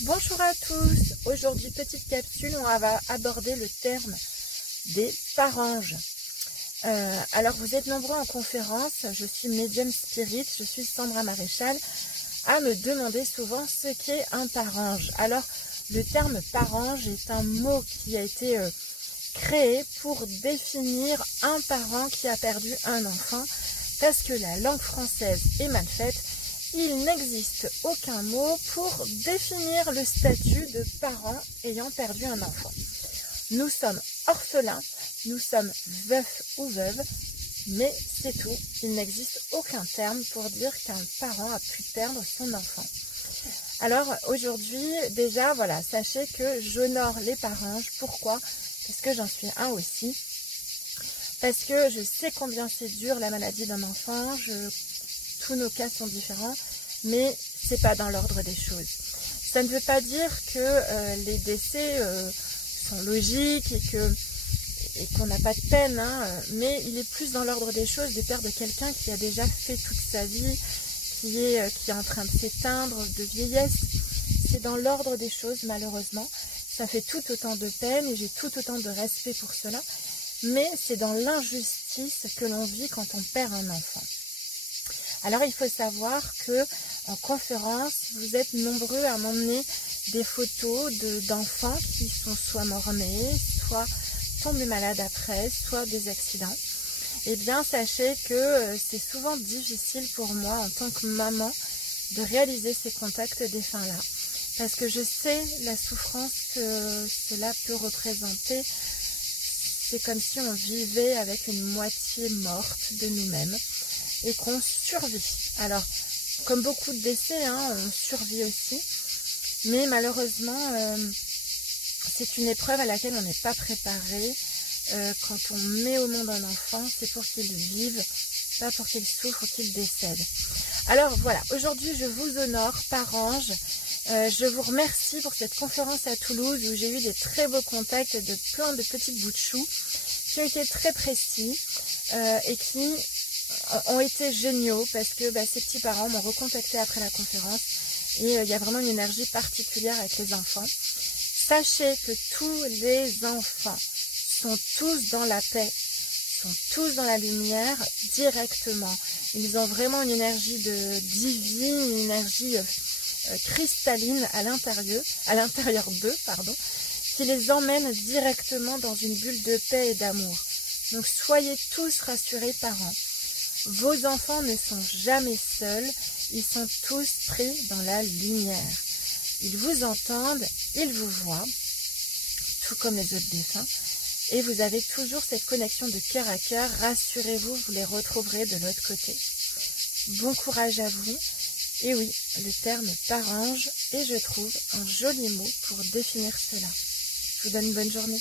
Bonjour à tous, aujourd'hui petite capsule, on va aborder le terme des paranges. Alors vous êtes nombreux en conférence, je suis médium spirit, je suis Sandra Maréchal, à me demander souvent ce qu'est un parange. Alors le terme parange est un mot qui a été créé pour définir un parent qui a perdu un enfant, parce que la langue française est mal faite. Il n'existe aucun mot pour définir le statut de parent ayant perdu un enfant. Nous sommes orphelins, nous sommes veufs ou veuves, mais c'est tout. Il n'existe aucun terme pour dire qu'un parent a pu perdre son enfant. Alors aujourd'hui, déjà, voilà, sachez que j'honore les paranges. Pourquoi? Parce que j'en suis un aussi. Parce que je sais combien c'est dur la maladie d'un enfant. Tous nos cas sont différents, mais c'est pas dans l'ordre des choses. Ça ne veut pas dire que les décès sont logiques et qu'on n'a pas de peine, mais il est plus dans l'ordre des choses de perdre quelqu'un qui a déjà fait toute sa vie, qui est en train de s'éteindre de vieillesse. C'est dans l'ordre des choses, malheureusement. Ça fait tout autant de peine et j'ai tout autant de respect pour cela, mais c'est dans l'injustice que l'on vit quand on perd un enfant. Alors il faut savoir que en conférence, vous êtes nombreux à m'emmener des photos d'enfants qui sont soit morts-nés, soit tombés malades après, soit des accidents. Eh bien, sachez que c'est souvent difficile pour moi en tant que maman de réaliser ces contacts défunts-là. Parce que je sais la souffrance que cela peut représenter. C'est comme si on vivait avec une moitié morte de nous-mêmes et qu'on survit. Alors, comme beaucoup de décès, on survit aussi. Mais malheureusement, c'est une épreuve à laquelle on n'est pas préparé. Quand on met au monde un enfant, c'est pour qu'il vive, pas pour qu'il souffre ou qu'il décède. Alors voilà, aujourd'hui je vous honore, parange. Je vous remercie pour cette conférence à Toulouse où j'ai eu des très beaux contacts de plein de petites bouts de choux qui ont été très précis et qui ont été géniaux parce que ces petits parents m'ont recontacté après la conférence et il y a vraiment une énergie particulière avec les enfants. Sachez que tous les enfants sont tous dans la paix, sont tous dans la lumière directement. Ils ont vraiment une énergie divine, une énergie cristalline à l'intérieur d'eux, qui les emmène directement dans une bulle de paix et d'amour. Donc soyez tous rassurés, parents. Vos enfants ne sont jamais seuls, ils sont tous pris dans la lumière. Ils vous entendent, ils vous voient, tout comme les autres défunts, et vous avez toujours cette connexion de cœur à cœur. Rassurez-vous, vous les retrouverez de l'autre côté. Bon courage à vous. Et oui, le terme parange est, je trouve, un joli mot pour définir cela. Je vous donne une bonne journée.